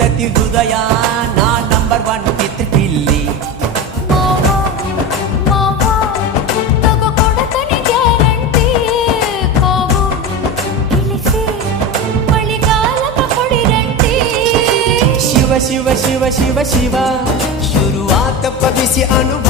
ಕೊಡ್ತತಿ ಹೃದಯ ನಾ ನಂಬರ್ 1 ಕಿತ್ ಪಿಲ್ಲಿ ಶಿವ ಶಿವ ಶಿವ ಶಿವ ಶಿವ ಶುರುವಾತ ಬಿಸಿ ಅನುಭವ